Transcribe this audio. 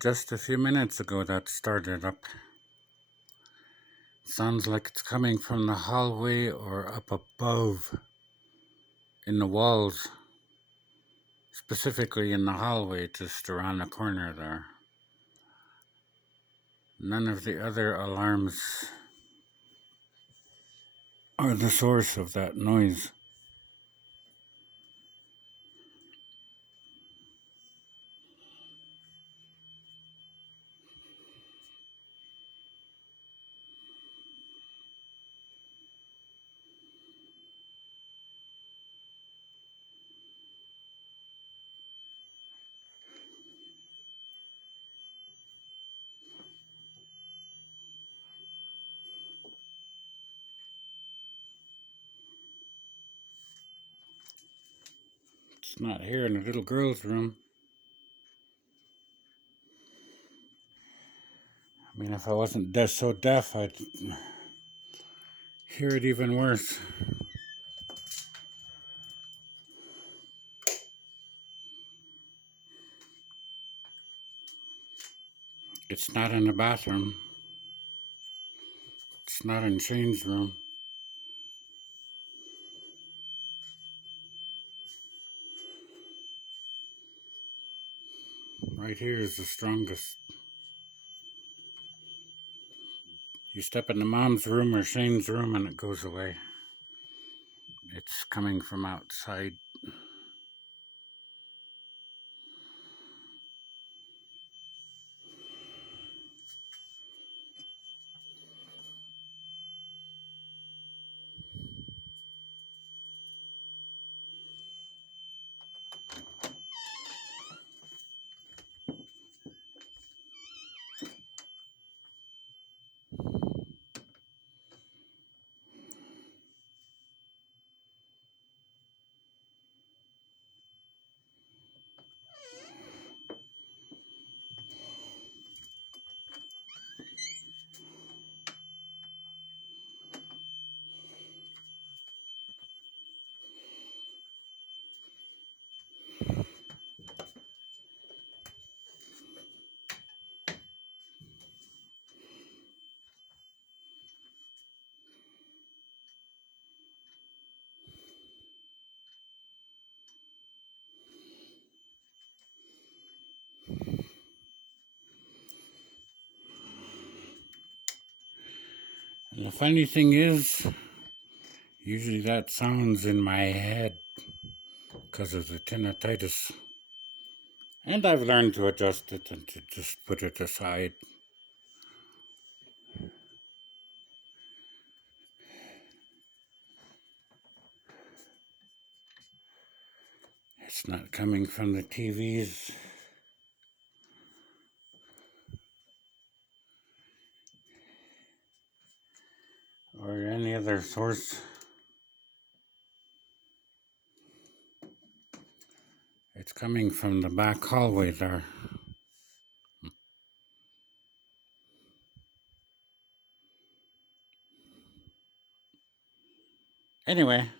Just a few minutes ago that started up. Sounds like it's coming from the hallway or up above in the walls. Specifically in the hallway just around the corner there. None of the other alarms are the source of that noise. It's not here in the little girl's room. I mean, if I wasn't so deaf, I'd hear it even worse. It's not in the bathroom. It's not in Shane's room. Right here is the strongest. You step into Mom's room or Shane's room and it goes away. It's coming from outside. And the funny thing is, usually that sounds in my head because of the tinnitus. And I've learned to adjust it and to just put it aside. It's not coming from the TVs. Or any other source. It's coming from the back hallway there. Anyway,